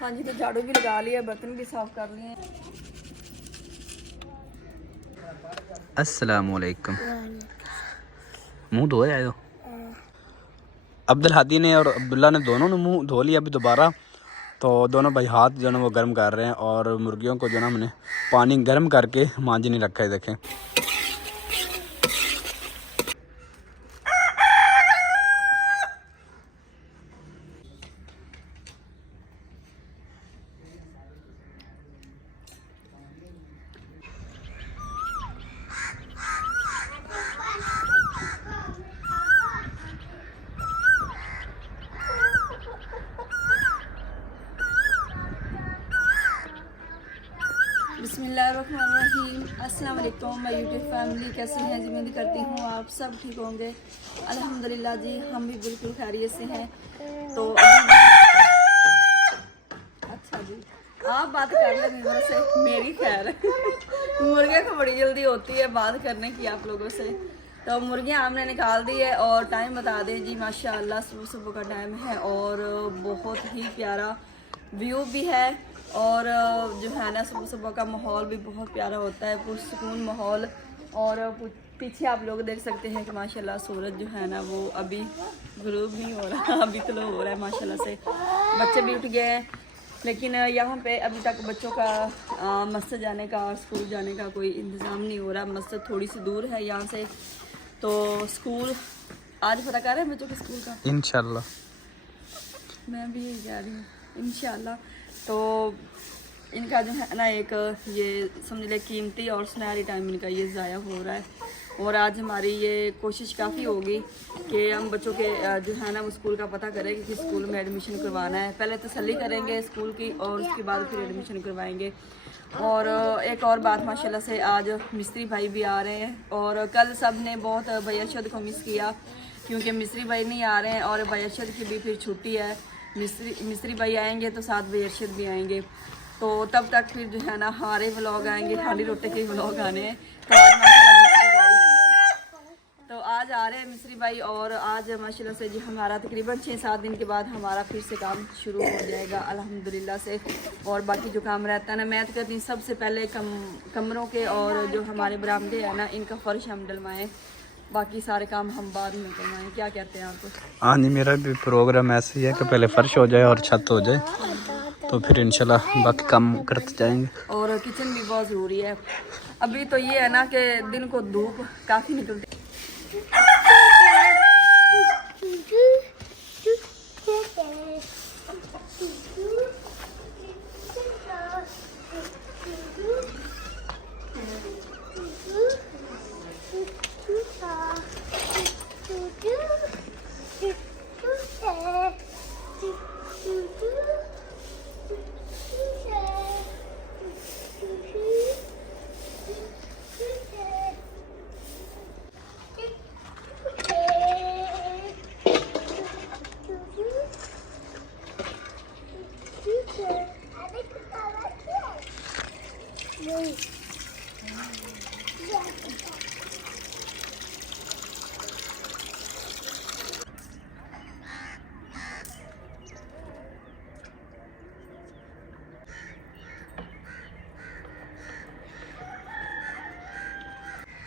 हाँ जी, तो झाड़ू भी लगा लिया, बर्तन भी साफ कर लिए। अस्सलामुअलैकुम। मुंह धोए आए हो? अब्दुल हादी ने और अब्दुल्ला ने दोनों ने मुंह धो लिया अभी दोबारा। तो दोनों भाई हाथ जो है वो गर्म कर रहे हैं और मुर्गियों को जो है हमने पानी गर्म करके मांझने रखा है। देखें, बिस्मिल्लाहिर्रहमानिर्रहीम। अस्सलाम वालेकुम माय यूट्यूब फैमिली, कैसे हैं जी? उम्मीद करती हूँ आप सब ठीक होंगे। अल्हम्दुलिल्लाह जी, हम भी बिल्कुल खैरियत से हैं। तो अभी अच्छा जी, आप बात कर लें मेरे से, मेरी खैर मुर्गियों को बड़ी जल्दी होती है बात करने की आप लोगों से। तो मुर्गियाँ हमने निकाल दी है और टाइम बता दें जी, माशाल्लाह सुबह सुबह का टाइम है और बहुत ही प्यारा व्यू भी है और जो है ना सुबह सुबह का माहौल भी बहुत प्यारा होता है, पुरसुकून माहौल। और पीछे आप लोग देख सकते हैं कि माशाल्लाह सूरज जो है ना वो अभी गुरूब नहीं हो रहा, अभी तो हो रहा है माशाल्लाह से। बच्चे भी उठ गए हैं, लेकिन यहाँ पे अभी तक बच्चों का मस्जिद जाने का और स्कूल जाने का कोई इंतज़ाम नहीं हो रहा। मस्जिद थोड़ी सी दूर है यहाँ से, तो स्कूल आज पता कर रहे हैं बच्चों के स्कूल का इंशाल्लाह। मैं भी यही जा रही हूँ इंशाल्लाह। तो इनका जो है ना एक ये समझ ले कीमती और सुनहरी टाइम इनका ये ज़ाया हो रहा है। और आज हमारी ये कोशिश काफ़ी होगी कि हम बच्चों के जो है ना वो स्कूल का पता करें कि किस स्कूल में एडमिशन करवाना है। पहले तसल्ली करेंगे स्कूल की और उसके बाद फिर एडमिशन करवाएंगे। और एक और बात, माशाल्लाह से आज मिस्त्री भाई भी आ रहे हैं और कल सब ने बहुत भैया अरशद को मिस किया क्योंकि मिस्त्री भाई नहीं आ रहे हैं और भैया अरशद की भी फिर छुट्टी है। मिस्त्री भाई आएंगे तो साथ भैया अरशद भी आएंगे, तो तब तक फिर जो है ना हमारे व्लॉग आएंगे, हांडी रोटे के व्लॉग आने हैं। तो आज आज आ रहे हैं मिस्त्री भाई और आज माशाल्लाह से जी हमारा तकरीबन 6-7 दिन के बाद हमारा फिर से काम शुरू हो जाएगा अल्हम्दुलिल्लाह से। और बाकी जो काम रहता है ना, मैं तो कहती हूँ सबसे पहले कमरों के और जो हमारे बरामदे हैं ना इनका फर्श हम डलवाएँ, बाकी सारे काम हम बाद में करवाएँ। क्या कहते हैं आप? हाँ जी, मेरा भी प्रोग्राम ऐसे ही है कि पहले फर्श हो जाए और छत हो जाए, तो फिर इंशाल्लाह बाकी काम करते जाएंगे। और किचन भी बहुत ज़रूरी है। अभी तो ये है ना कि दिन को धूप काफ़ी निकलती है।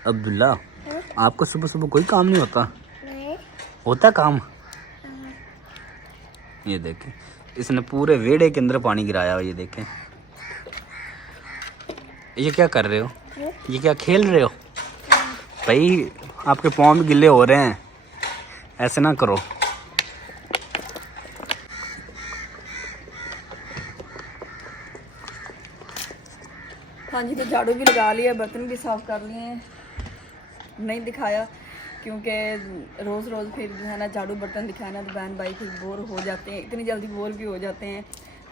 अब्दुल्ला, आपको सुबह सुबह कोई काम नहीं होता? नहीं होता काम। ये देखें, इसने पूरे वेड़े के अंदर पानी गिराया हुआ। ये देखें, ये क्या कर रहे हो? ये क्या खेल रहे हो? भाई आपके पाँव भी गिले हो रहे हैं, ऐसे ना करो। हाँ जी, तो झाड़ू भी लगा लिया, बर्तन भी साफ कर लिए हैं। नहीं दिखाया क्योंकि रोज़ रोज़ फिर जो है ना झाड़ू बर्तन दिखाना तो बहन भाई फिर बोर हो जाते हैं, इतनी जल्दी बोर भी हो जाते हैं।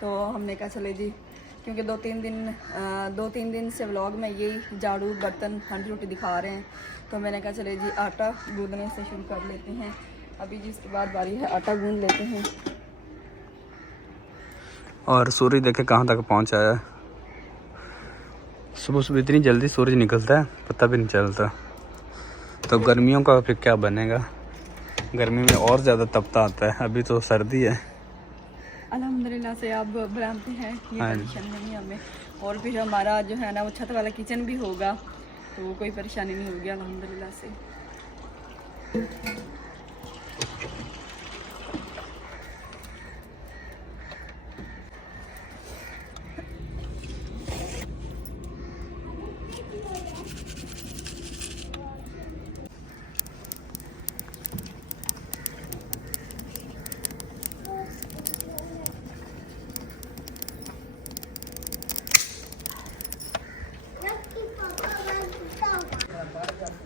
तो हमने कहा चले जी, क्योंकि 2-3 दिन से व्लॉग में यही झाड़ू बर्तन हांडी रोटी दिखा रहे हैं, तो मैंने कहा चले जी आटा गूंदने से शुरू कर लेते हैं। अभी जी इसके बाद बारी है आटा गूंद लेते हैं। और सूरज देखे कहाँ तक पहुँचा है। सुबह सुबह इतनी जल्दी सूरज निकलता है, पता भी नहीं चलता। तो गर्मियों का फिर क्या बनेगा, गर्मी में और ज़्यादा तपता आता है। अभी तो सर्दी है, अल्हम्दुलिल्लाह से आप बनाते हैं, ये हाँ। परेशानी नहीं हमें। और फिर हमारा जो है ना वो छत वाला किचन भी होगा, तो कोई परेशानी नहीं होगी अल्हम्दुलिल्लाह से।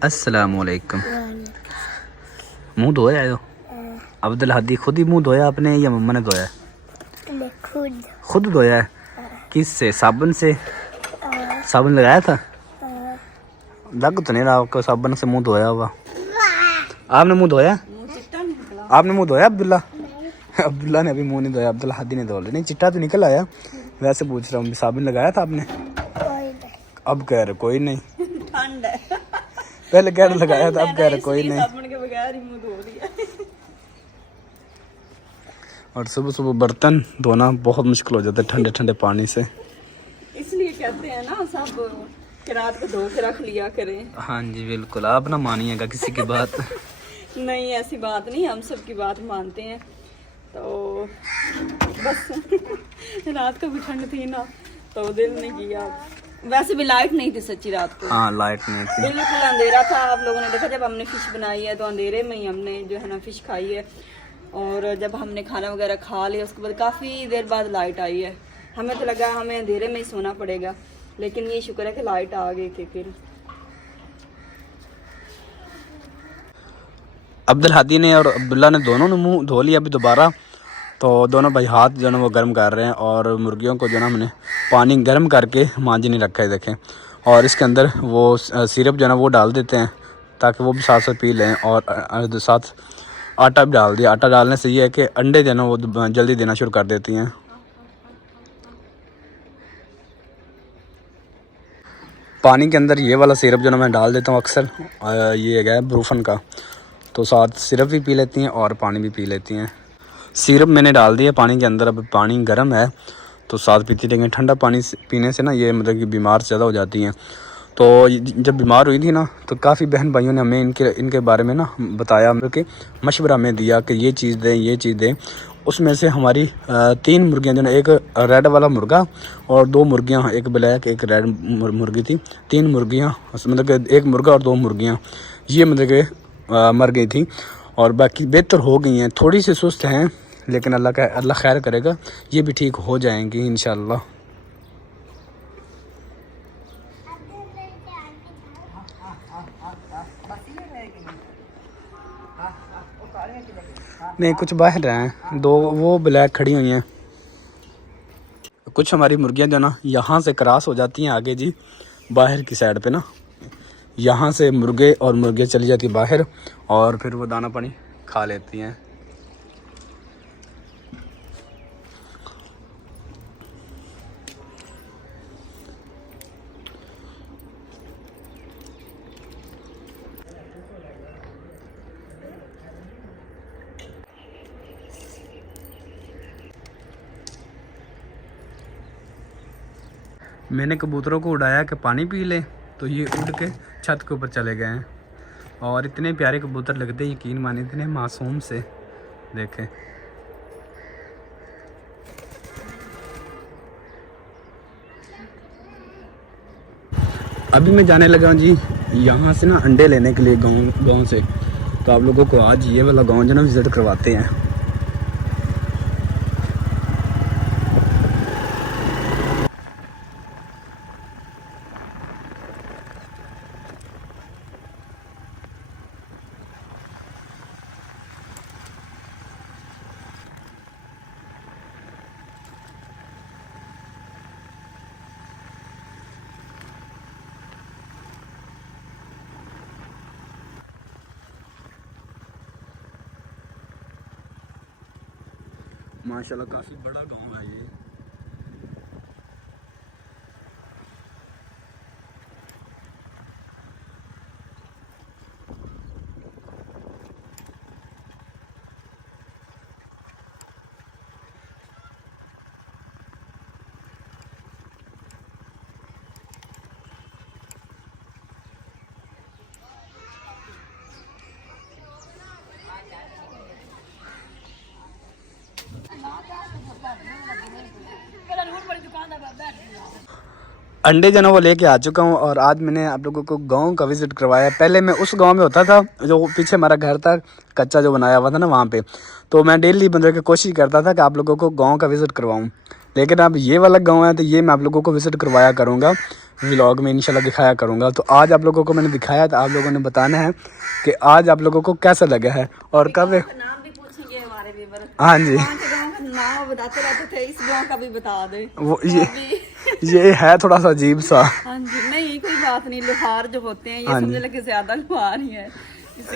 अस्सलामुअलैकुम। मुंह धोया आयो? अब्दुल हादी खुद ही मुंह धोया आपने या मम्मा ने धोया? खुद। खुद धोया है? किस से? साबुन से? साबुन लगाया था? लग तो नहीं रहा आपको साबुन से मुंह धोया हुआ। आपने मुंह धोया? आपने मुंह धोया अब्दुल्ला? अब्दुल्ला ने अभी मुंह नहीं धोया, अब्दुल हादी ने धो लिया। नहीं चिट्टा तो निकल आया, वैसे पूछ रहा हूँ साबुन लगाया था आपने? अब कह रहे कोई नहीं। ठंड है, पहले कह रहे लगाया था, अब कह रहे कोई नहीं। साबुन के बगैर ही मुंह धो लिया। और सुबह सुबह बर्तन धोना बहुत मुश्किल हो जाता है ठंडे ठंडे पानी से, इसलिए कहते हैं ना सब कि रात को धो के रख लिया करें। हाँ जी बिल्कुल, आप ना मानिएगा किसी की बात। नहीं ऐसी बात नहीं, हम सब की बात मानते हैं। तो बस रात को भी ठंड थी ना, तो दिल नहीं किया। वैसे भी लाइट नहीं थी सच्ची रात को, हाँ लाइट नहीं थी, बिल्कुल अंधेरा था। आप लोगों ने देखा जब हमने फिश बनाई है तो अंधेरे में ही हमने जो है ना फिश खाई है। और जब हमने खाना वगैरह खा लिया उसके बाद काफ़ी देर बाद लाइट आई है। हमें तो लगा हमें अंधेरे में ही सोना पड़ेगा, लेकिन ये शुक्र है कि लाइट आ गई थी। फिर अब्दुल हादी ने और अब्दुल्ला ने दोनों ने मुंह धो लिया अभी दोबारा। तो दोनों भाई हाथ जो है ना वो गर्म कर रहे हैं, और मुर्गियों को जो है ना हमने पानी गर्म करके मांझ नहीं रखा है देखें। और इसके अंदर वो सिरप जो है ना वो डाल देते हैं ताकि वो भी साथ साथ पी लें। और साथ आटा भी डाल दिया। आटा डालने से ये है कि अंडे जो है ना वो जल्दी देना शुरू कर देती हैं। पानी के अंदर ये वाला सिरप जो ना मैं डाल देता हूँ अक्सर, ये है ब्रूफन का, तो साथ सिरप भी पी लेती हैं और पानी भी पी लेती हैं। सिरप मैंने डाल दिया पानी के अंदर, अब पानी गर्म है तो साथ पीती रहेंगे। ठंडा पानी पीने से ना ये मतलब कि बीमार ज़्यादा हो जाती हैं। तो जब बीमार हुई थी ना तो काफ़ी बहन भाइयों ने हमें इनके बारे में ना बताया, कि मशवरा में दिया कि ये चीज़ दें ये चीज़ दें। उसमें से हमारी 3 मुर्गियाँ जो ना, एक रेड वाला मुर्गा और 2 मुर्गियाँ, एक ब्लैक एक रेड मुर्गी थी। 3 मुर्गियाँ मतलब कि एक मुर्गा और 2 मुर्गियाँ ये मतलब कि मर गई थी, और बाकी बेहतर हो गई हैं। थोड़ी सी सुस्त हैं लेकिन अल्लाह खैर करेगा, ये भी ठीक हो जाएंगी इंशाल्लाह। नहीं कुछ बाहर हैं, 2 वो ब्लैक खड़ी हुई हैं। कुछ हमारी मुर्गियां जो ना यहाँ से क्रॉस हो जाती हैं आगे जी, बाहर की साइड पे ना, यहाँ से मुर्गे और मुर्गियाँ चली जाती बाहर और फिर वो दाना पानी खा लेती हैं। मैंने कबूतरों को उड़ाया कि पानी पी ले, तो ये उड़ के छत के ऊपर चले गए हैं। और इतने प्यारे कबूतर लगते हैं, यकीन माने इतने मासूम से, देखें। अभी मैं जाने लगा हूँ जी यहाँ से ना अंडे लेने के लिए गांव से। तो आप लोगों को आज ये वाला गांव जो ना विज़िट करवाते हैं। माशाल्लाह काफ़ी बड़ा गांव है ये। अंडे जो ना वो लेके आ चुका हूँ और आज मैंने आप लोगों को गांव का विजिट करवाया। पहले मैं उस गांव में होता था जो पीछे हमारा घर था कच्चा जो बनाया हुआ था ना वहाँ पे, तो मैं डेली मतलब की कोशिश करता था कि आप लोगों को गांव का विज़िट करवाऊँ। लेकिन अब ये वाला गांव है तो ये मैं आप लोगों को विज़िट करवाया करूँगा, व्लॉग में इंशाल्लाह दिखाया करूँगा। तो आज आप लोगों को मैंने दिखाया तो आप लोगों ने बताना है कि आज आप लोगों को कैसा लगा है और कब। नाम भी पूछेंगे हमारे व्यूअर। हाँ जी, गाँव के गाँव का नाम बताते रहते थे, इस गाँव का भी बता दे। वो ये है थोड़ा सा अजीब सा। हाँ जी, नहीं कोई बात नहीं। लोहार जो होते हैं ये हाँ समझ लगे ज्यादा लोहार ही है।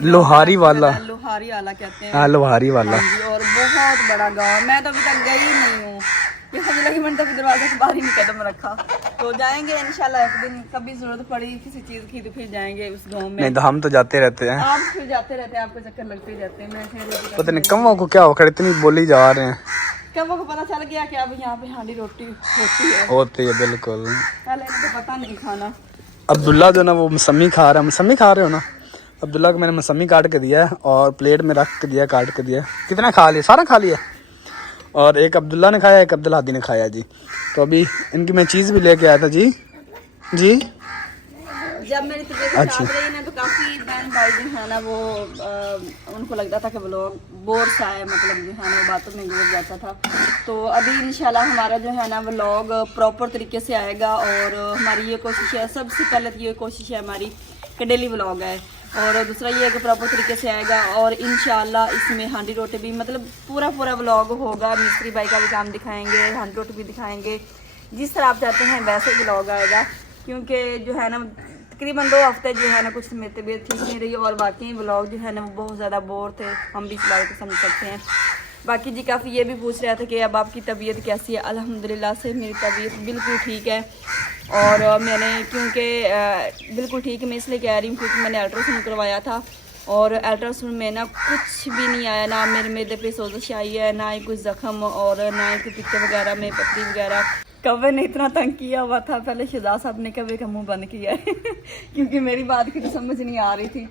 लोहारी वाला, लोहारी वाला कहते हैं। हाँ लोहारी वाला। हाँ जी, और बहुत बड़ा गांव। मैं तो अभी तक गई नहीं हूँ, ये समझ लगी मैंने तो अभी दरवाजे के बाहर ही नहीं कदम रखा। तो जाएंगे इंशाल्लाह एक दिन, कभी जरूरत पड़ी किसी चीज की तो फिर जाएंगे उस गाँव में। नहीं तो हम तो जाते रहते हैं। आप फिर जाते रहते हैं, आपको चक्कर लगते ही रहते हैं। मैं फिर पता नहीं कमों को क्या होकर इतनी बोली जा रहे हैं। कब को पता चल गया कि अब यहाँ पे हांडी रोटी होती है। होती है बिल्कुल, पहले इनको पता नहीं खाना। अब्दुल्ला जो ना वो मौसमी खा रहा है। मौसमी खा रहे हो ना? अब्दुल्ला को मैंने मौसमी काट के दिया है और प्लेट में रख के दिया, काट के दिया। कितना खा लिया? सारा खा लिया। और एक अब्दुल्ला ने खाया, एक अब्दुल हादी ने खाया जी। तो अभी इनकी मैं चीज़ भी लेके आया था जी। जी जब मेरी तबीयत खराब रही ना तो काफ़ी बहन भाई जो है ना वो उनको लगता था कि वो लोग बोर सा है, मतलब जो है ना बातों में गुजर जाता था। तो अभी इंशाल्लाह हमारा जो है ना व्लॉग प्रॉपर तरीके से आएगा और हमारी ये कोशिश है, सबसे पहले तो ये कोशिश है हमारी कि डेली व्लॉग है और दूसरा ये है कि प्रॉपर तरीके से आएगा और इंशाल्लाह इसमें हांडी रोटी भी मतलब पूरा व्लॉग होगा। मिस्त्री भाई का भी काम दिखाएंगे, हांडी रोटी भी दिखाएंगे, जिस तरह आप चाहते हैं वैसे व्लॉग आएगा। क्योंकि जो है ना तकरीबन 2 हफ्ते जो है ना कुछ मेरी तबीयत ठीक नहीं रही और बाकी व्लॉग जो है ना वो बहुत ज़्यादा बोर थे, हम भी इस बात को समझ सकते हैं। बाकी जी काफ़ी ये भी पूछ रहा था कि अब आपकी तबीयत कैसी है। अल्हम्दुलिल्लाह से मेरी तबीयत बिल्कुल ठीक है और मैंने क्योंकि बिल्कुल ठीक है मैं इसलिए कह रही हूँ क्योंकि मैंने अल्ट्रासाउंड करवाया था और अल्ट्रासाउंड में ना कुछ भी नहीं आया, ना मेरे मैदे पे सोजिश आई है, ना ही कुछ ज़ख्म और ना ही कोई पिक्चर वगैरह में पथरी वगैरह। कव्वे ने इतना तंग किया हुआ था, पहले शहजाद साहब ने कव्वे का मुंह बंद किया है क्योंकि मेरी बात की तो समझ नहीं आ रही थी।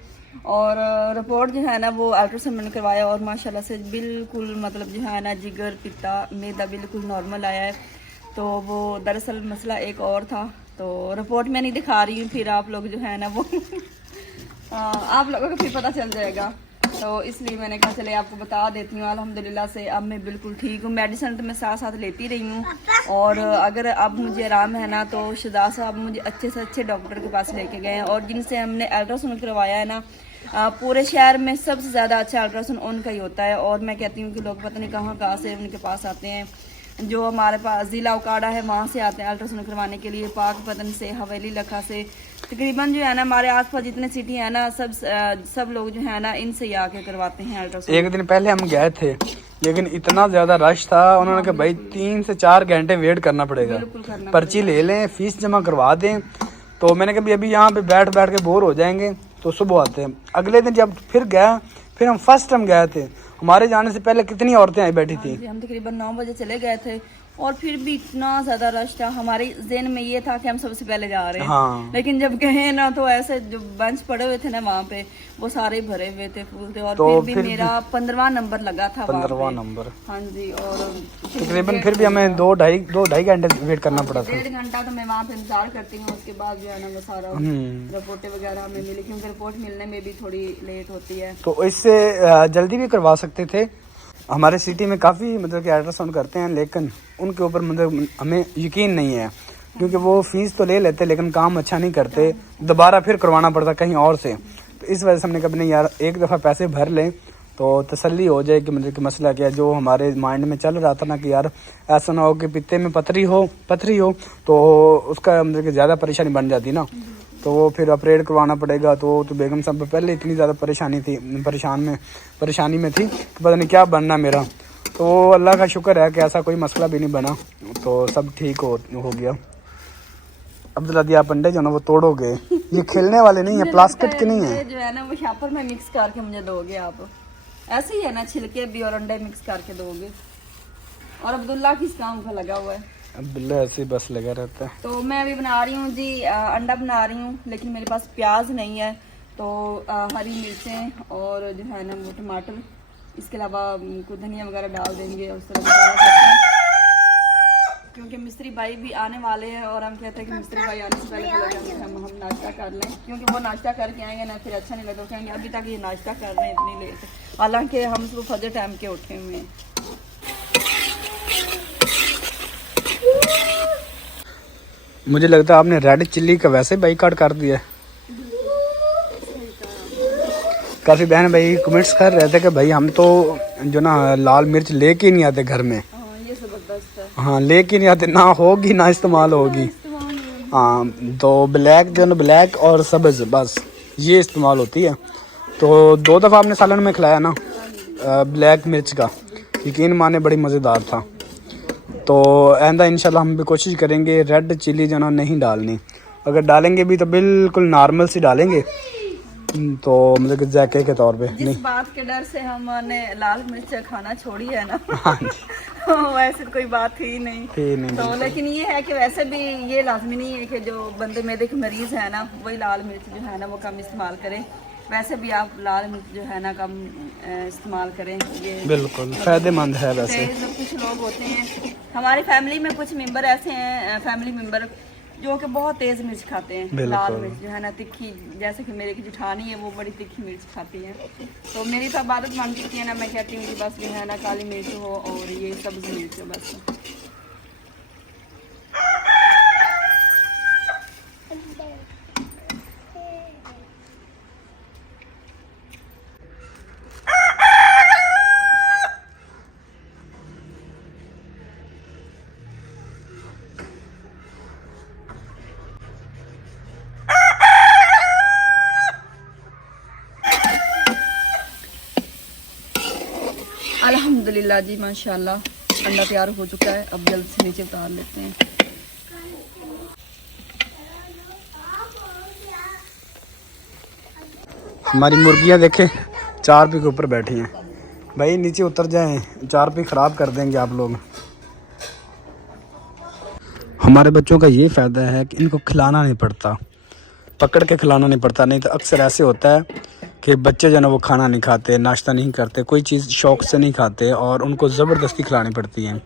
और रिपोर्ट जो है ना वो अल्ट्रासाउंड मैंने करवाया और माशाल्लाह से बिल्कुल मतलब जो है ना जिगर पित्ता मैदा बिल्कुल नॉर्मल आया है। तो वो दरअसल मसला एक और था, तो रिपोर्ट मैं नहीं दिखा रही हूँ, फिर आप लोग जो है ना वो आप लोगों को फिर पता चल जाएगा। तो इसलिए मैंने कहा चले आपको बता देती हूँ। अल्हम्दुलिल्लाह से अब मैं बिल्कुल ठीक हूँ। मेडिसिन तो मैं साथ साथ लेती रही हूँ और अगर अब मुझे आराम है ना तो शहजाद साहब मुझे अच्छे से अच्छे डॉक्टर के पास लेके गए हैं और जिनसे हमने अल्ट्रासाउंड करवाया है ना पूरे शहर में सबसे ज़्यादा अच्छा अल्ट्रासाउंड उनका ही होता है। और मैं कहती हूँ कि लोग पता नहीं कहाँ से उनके पास आते हैं। जो हमारे पास ज़िला उकाड़ा है वहाँ से आते हैं अल्ट्रासाउंड करवाने के लिए, पाक पतन से, हवेली लखा से, तकरीबन जो है ना हमारे आसपास जितने सिटी है ना सब लोग जो है ना इनसे ही आके करवाते हैं अल्ट्रासाउंड। एक दिन पहले हम गए थे लेकिन इतना ज्यादा रश था, उन्होंने कहा भाई 3 से 4 घंटे वेट करना पड़ेगा, पर्ची ले लें, फीस जमा करवा दें। तो मैंने कहा अभी यहाँ पे बैठ के बोर हो जाएंगे तो सुबह आते हैं। अगले दिन जब फिर गया, फिर हम फर्स्ट टाइम गए थे, हमारे जाने से पहले कितनी औरतें आई बैठी थी। हम तकरीबन 9 बजे चले गए थे और फिर भी इतना ज्यादा रश था। हमारे ज़हन में ये था कि हम सबसे पहले जा रहे हैं। हाँ। लेकिन जब गए ना तो ऐसे जो बेंच पड़े हुए थे ना वहाँ पे वो सारे भरे हुए थे, फूल थे और तो फिर भी मेरा 15वां नंबर लगा था। 15वां नंबर। हाँ जी। और तकरीबन फिर भी हमें 2-2.5 घंटे वेट करना पड़ा था। 1.5 घंटा तो मैं वहाँ पे इंतजार करती हूँ। उसके बाद जो है ना वो सारा रिपोर्टें वगैरह हमें मिली क्योंकि रिपोर्ट मिलने में भी थोड़ी लेट होती है। तो इससे जल्दी भी करवा सकते थे। हमारे सिटी में काफ़ी मतलब कि अल्ट्रासाउंड करते हैं लेकिन उनके ऊपर मतलब हमें यकीन नहीं है क्योंकि वो फीस तो ले लेते लेकिन काम अच्छा नहीं करते, दोबारा फिर करवाना पड़ता कहीं और से। तो इस वजह से हमने कहा नहीं यार एक दफ़ा पैसे भर लें तो तसल्ली हो जाए कि मतलब कि मसला क्या है। जो हमारे माइंड में चल रहा था ना कि यार ऐसा ना हो कि पित्ते में पथरी हो तो उसका मतलब कि ज़्यादा परेशानी बन जाती ना, तो वो फिर ऑपरेट करवाना पड़ेगा। तो बेगम साहब पहले इतनी ज़्यादा परेशानी में थी कि पता नहीं क्या बनना मेरा। तो अल्लाह का शुक्र है कि ऐसा कोई मसला भी नहीं बना, तो सब ठीक हो गया। अब्दुल्ला दिया अंडे जो ना वो तोड़ोगे, ये खेलने वाले नहीं है, प्लास्टिक के नहीं है। जो है ना वो शापर में मिक्स करके मुझे दोगे आप, ऐसे ही है ना, छिलके भी और अंडे मिक्स करके दोगे। और अब्दुल्ला किस काम का लगा हुआ है? अब्दुल्ला ऐसे ही बस लगा रहता है। तो मैं अभी बना रही हूँ जी अंडा बना रही हूँ, लेकिन मेरे पास प्याज नहीं है तो हरी मिर्चें और जो है ना वो टमाटर, इसके अलावा कुछ धनिया वगैरह डाल देंगे और उस तरह क्योंकि मिस्त्री भाई भी आने वाले हैं और हम कहते हैं कि मिस्त्री भाई आने से पहले हम नाश्ता कर लें, क्योंकि वो नाश्ता करके आएंगे ना फिर अच्छा नहीं लगता, कहेंगे अभी तक ये नाश्ता कर रहे हैं इतनी लेट, हालांकि हम सुबह फजर टाइम के उठे हुए हैं। मुझे लगता है आपने रेड चिल्ली का वैसे बाइकआउट कर दिया। काफ़ी बहन भाई कमेंट्स कर रहे थे कि भाई हम तो जो ना लाल मिर्च लेके नहीं आते घर में। ये ज़बरदस्त है। हाँ लेके नहीं आते, ना होगी ना इस्तेमाल होगी। हाँ तो ब्लैक जो ना ब्लैक और सब्ज़ बस ये इस्तेमाल होती है। तो 2 दफ़ा आपने सालन में खिलाया ना ब्लैक मिर्च का, यकीन माने बड़ी मज़ेदार था। तो आइंदा इंशाल्लाह हम भी कोशिश करेंगे रेड चिली जो ना नहीं डालनी, अगर डालेंगे भी तो बिल्कुल नॉर्मल सी डालेंगे, तो मतलब कि जायके के तौर पे जिस नहीं। बात के डर से हमने लाल मिर्च खाना छोड़ी है ना हाँ वैसे कोई बात ही नहीं। नहीं तो लेकिन ये है कि वैसे भी ये लाजमी नहीं है कि जो बंदे मैदे के मरीज है ना वही लाल मिर्च जो है ना वो कम इस्तेमाल करें, वैसे भी आप लाल मिर्च जो है ना कम इस्तेमाल करें, ये बिल्कुल फ़ायदेमंद है। वैसे जो कुछ लोग होते हैं हमारी फैमिली में, कुछ मेंबर ऐसे हैं फैमिली मेंबर जो कि बहुत तेज़ मिर्च खाते हैं, लाल मिर्च जो है ना तीखी, जैसे कि मेरे की जेठानी है वो बड़ी तीखी मिर्च खाती है। तो मेरी तो आदत मान चुकी है ना, मैं कहती हूँ कि बस जो है ना काली मिर्च हो और ये सब्ज़ मिर्च हो बस। अल्हम्दुलिल्लाह जी माशाल्लाह अंडा तैयार हो चुका है, अब जल्द से नीचे उतार लेते हैं। हमारी मुर्गियाँ देखें चारपी के ऊपर बैठी हैं। भाई नीचे उतर जाएं, चारपी ख़राब कर देंगे आप लोग। हमारे बच्चों का ये फ़ायदा है कि इनको खिलाना नहीं पड़ता, पकड़ के खिलाना नहीं पड़ता। नहीं तो अक्सर ऐसे होता है कि बच्चे जो है ना वो खाना नहीं खाते, नाश्ता नहीं करते, कोई चीज़ शौक़ से नहीं खाते और उनको ज़बरदस्ती खिलानी पड़ती है।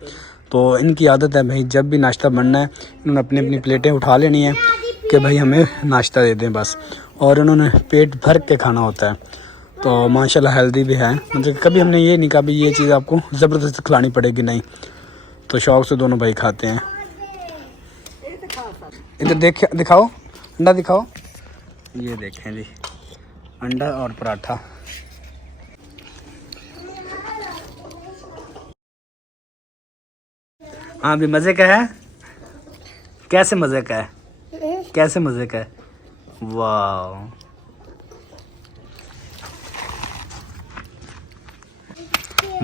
तो इनकी आदत है भाई जब भी नाश्ता बनना है इन्होंने अपनी अपनी प्लेटें उठा लेनी है कि भाई हमें नाश्ता दे दें बस, और इन्होंने पेट भर के खाना होता है। तो माशाल्लाह हेल्दी भी है, मतलब कभी हमने ये नहीं कहा भी ये चीज़ आपको ज़बरदस्ती खिलानी पड़ेगी, नहीं। तो शौक़ से दोनों भाई खाते हैं। इधर दिखाओ अंडा दिखाओ, ये देखें जी अंडा और पराठा। हाँ भी मज़े का है। कैसे मज़े का है, कैसे मज़े का है? वाह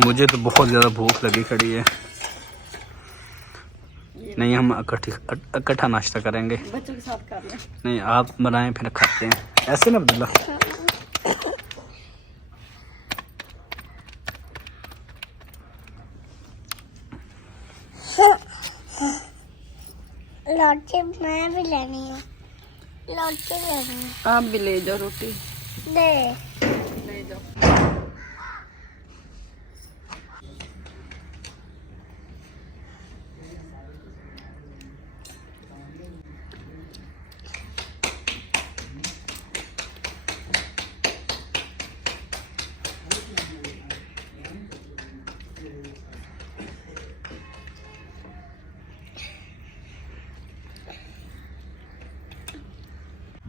मुझे तो बहुत ज़्यादा भूख लगी खड़ी है। नहीं हम इकट्ठा नाश्ता करेंगे, बच्चों के साथ कर लें। नहीं आप बनाएं फिर खाते हैं, ऐसे ना अब्दुल्ला। रोटी मैं भी लेनी है, रोटी लेनी है। आप भी ले जाओ रोटी, दे ले जाओ।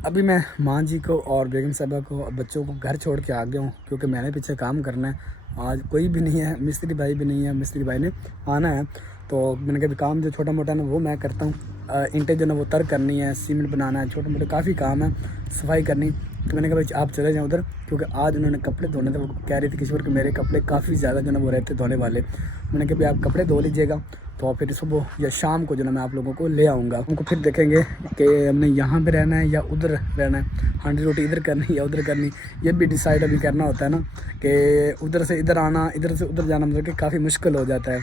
अभी मैं माँ जी को और बेगम साहबा को बच्चों को घर छोड़ के आ गया हूँ, क्योंकि मैंने पीछे काम करना है। आज कोई भी नहीं है, मिस्त्री भाई भी नहीं है, मिस्त्री भाई ने आना है। तो मैंने कहा काम जो छोटा मोटा ना वो मैं करता हूँ, ईंटें जो ना वो तर करनी है, सीमेंट बनाना है, छोटे मोटे काफ़ी काम है, सफाई करनी। तो मैंने कहा भाई आप चले जाएँ उधर, क्योंकि आज उन्होंने कपड़े धोने थे। वो कह रही थी किशोर कि मेरे कपड़े काफ़ी ज़्यादा जो ना वो रहते धोने वाले। मैंने कहा भाई आप कपड़े धो लीजिएगा, तो फिर सुबह या शाम को जो ना मैं आप लोगों को ले आऊँगा। उनको फिर देखेंगे कि हमने यहाँ पे रहना है या उधर रहना है, हांडी रोटी इधर करनी या उधर करनी, ये भी डिसाइड अभी करना होता है ना, कि उधर से इधर आना, इधर से उधर जाना, मतलब कि काफ़ी मुश्किल हो जाता है।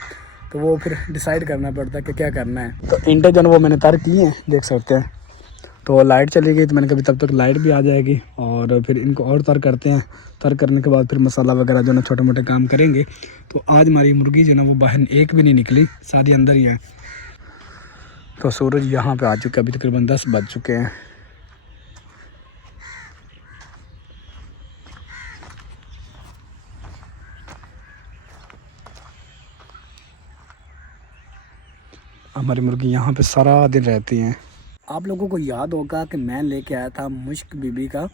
तो वो फिर डिसाइड करना पड़ता है कि क्या करना है। तो ईंटें जो वो मैंने तर की हैं, देख सकते हैं। तो लाइट चली गई, तो मैंने कभी तब तक लाइट भी आ जाएगी और फिर इनको और तर करते हैं। तर करने के बाद फिर मसाला वगैरह जो ना छोटे मोटे काम करेंगे। तो आज हमारी मुर्गी जो ना वो बाहर एक भी नहीं निकली, सारी अंदर ही है। तो सूरज यहाँ पे आ चुके हैं, अभी तकरीबन 10 बज चुके हैं। हमारी मुर्गी यहाँ पे सारा दिन रहती हैं। आप लोगों को याद होगा कि मैं लेके आया था मुश्क बीबी का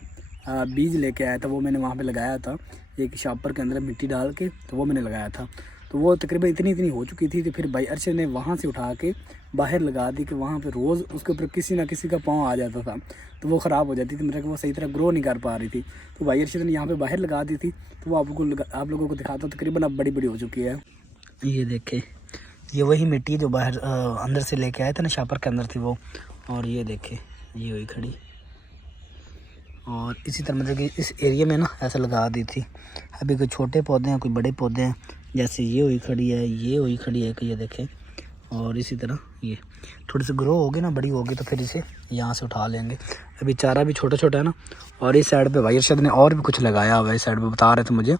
बीज लेके आया था, वो मैंने वहाँ पे लगाया था एक शॉपर के अंदर मिट्टी डाल के, तो वो मैंने लगाया था। तो वो तकरीबन इतनी हो चुकी थी, तो फिर भाई अरशद ने वहाँ से उठा के बाहर लगा दी कि वहाँ पे रोज़ उसके ऊपर किसी ना किसी का पाँव आ जाता था, तो वो ख़राब हो जाती थी, मेरे को वो सही तरह ग्रो नहीं कर पा रही थी। तो भाई अरशद ने यहाँ पे बाहर लगा दी थी, तो वो आप लोगों को दिखाता हूँ। तकरीबन अब बड़ी हो चुकी है। ये देखे, ये वही मिट्टी जो बाहर अंदर से लेके आए थे ना, शॉपर के अंदर थी वो। और ये देखे, ये हुई खड़ी। और इसी तरह मतलब कि इस एरिया में ना ऐसा लगा दी थी। अभी कोई छोटे पौधे हैं, कोई बड़े पौधे हैं, जैसे ये हुई खड़ी है, ये हुई खड़ी है कि ये देखें। और इसी तरह ये थोड़ी सी ग्रो होगी ना, बड़ी होगी, तो फिर इसे यहाँ से उठा लेंगे। अभी चारा भी छोटा है ना। और इस साइड पे भाई अरशद ने और भी कुछ लगाया हुआ है, इस साइड पे बता रहे थे मुझे,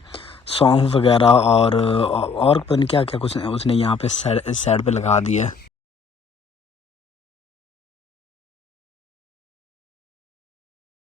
सौंफ वगैरह और पता नहीं क्या कुछ उसने यहाँ पे इस साइड पे लगा दिया है।